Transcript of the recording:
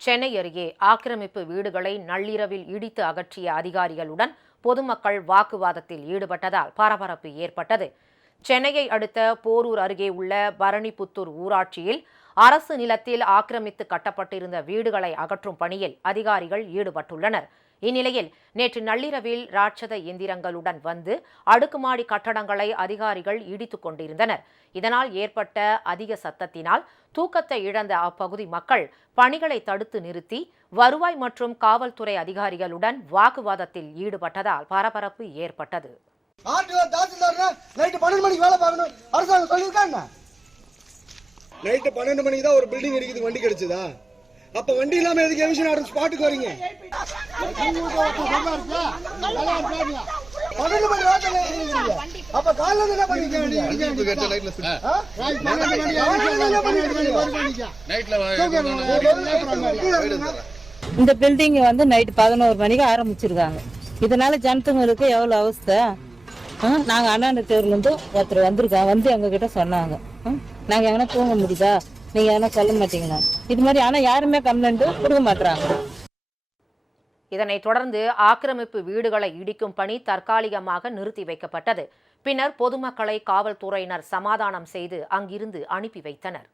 சென்னை அருகே ஆக்கிரமிப்பு வீடுகளை நள்ளிரவில் இடித்து அகற்றிய அதிகாரிகளுடன் பொதுமக்கள் வாக்குவாதத்தில் ஈடுபட்டதால் பரபரப்பு ஏற்பட்டது. சென்னையை அடுத்த போரூர் அருகே உள்ள பரணிபுத்தூர் ஊராட்சியில் அரசு நிலத்தில் ஆக்கிரமித்து கட்டப்பட்டிருந்த வீடுகளை அகற்றும் பணியில் அதிகாரிகள் ஈடுபட்டுள்ளனர். இந்நிலையில் நேற்று நள்ளிரவில் ராட்சத எந்திரங்களுடன் வந்து அடுக்குமாடி கட்டடங்களை அதிகாரிகள் இடித்துக் கொண்டிருந்தனர். இதனால் ஏற்பட்ட அதிக சத்தத்தினால் தூக்கத்தை இழந்த அப்பகுதி மக்கள் பணிகளை தடுத்து நிறுத்தி வருவாய் மற்றும் காவல்துறை அதிகாரிகளுடன் வாக்குவாதத்தில் ஈடுபட்டதால் பரபரப்பு ஏற்பட்டது. நைட்டு பன்னெண்டு மணிக்கு தான் ஒரு பில்டிங் இடிக்குது வண்டி கிடைச்சதா? அப்ப வண்டி இல்லாம எதுக்கு எமிஷன் ஆர்டர் ஸ்பாட்டுக்கு வரீங்க பன்னெண்டு மணி வாக்கில் அப்ப காலைல இருந்து என்ன பண்ணிக்க வேண்டிய இந்த பில்டிங் வந்து நைட் பதினோரு மணிக்கு ஆரம்பிச்சிருக்காங்க. இதனால ஜனத்துங்களுக்கு எவ்வளவு அவஸ்தை? நாங்க அண்ணாண்ட தேர்வுல இருந்து ஒருத்தர் வந்திருக்காங்க. வந்து எங்க கிட்ட சொன்னாங்க நாங்க எங்கன்னா தூங்க முடியுதா? நீங்க எதனா சொல்ல மாட்டீங்களா? இது மாதிரி ஆனா யாருமே கம்ப்ளைண்ட் கொடுக்க மாட்டாங்க இதனைத் தொடர்ந்து ஆக்கிரமிப்பு வீடுகளை இடிக்கும் பணி தற்காலிகமாக நிறுத்தி வைக்கப்பட்டது. பின்னர் பொதுமக்களை காவல்துறையினர் சமாதானம் செய்து அங்கிருந்து அனுப்பி வைத்தனர்.